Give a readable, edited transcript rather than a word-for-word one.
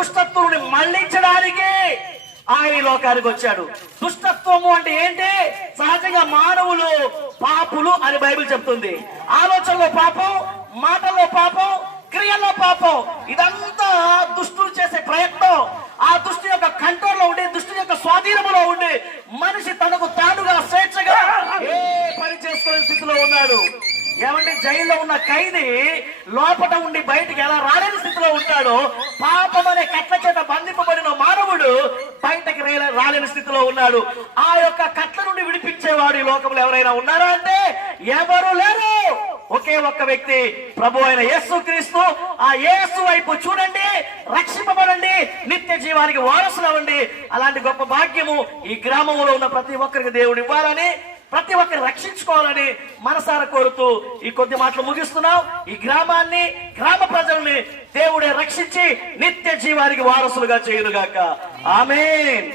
దుష్టత్వాన్ని మళ్లించడానికి ఆయన ఈ లోకానికి వచ్చాడు. దుష్టత్వము అంటే ఏంటి? సహజంగా మానవులు పాపులు అని బైబిల్ చెప్తుంది. ఆలోచనలో పాపం, మాటల్లో పాపం, క్రియల్లో పాపం, ఇదంతా దుష్టులు చేసే ప్రయత్నం. ఆ దుష్టు యొక్క కంట్రోల్లో ఉండి, దుష్టు యొక్క స్వాధీనంలో ఉండి మనిషి తనకు తానుగా స్వేచ్ఛగా ఏ పని చేసుకునే స్థితిలో ఉన్నాడు. ఏమంటే జైల్లో ఉన్న ఖైదీ లోపల ఉండి బయటికి ఎలా రాలేని స్థితిలో ఉంటాడో, పాపం అనే కట్ల చేత బంధింపబడిన మానవుడు బయటకి రాలేని స్థితిలో ఉన్నాడు. ఆ యొక్క కట్ల నుండి విడిపించేవాడు ఈ లోకంలో ఎవరైనా ఉన్నారా అంటే ఎవరు లేరు. ఒకే ఒక్క వ్యక్తి, ప్రభు అయిన యేసుక్రీస్తు. ఆ యేసు వైపు చూడండి, రక్షింపబడండి, నిత్య జీవానికి వారసులవ్వండి. అలాంటి గొప్ప భాగ్యము ఈ గ్రామంలో ఉన్న ప్రతి ఒక్కరికి దేవుడు ఇవ్వాలని, ప్రతి ఒక్కరిని రక్షించుకోవాలని మనసారా కోరుతూ ఈ కొద్ది మాటలు ముగిస్తున్నాం. ఈ గ్రామాన్ని, గ్రామ ప్రజల్ని దేవుడే రక్షించి నిత్య జీవానికి వారసులుగా చేయునుగాక. ఆమేన్.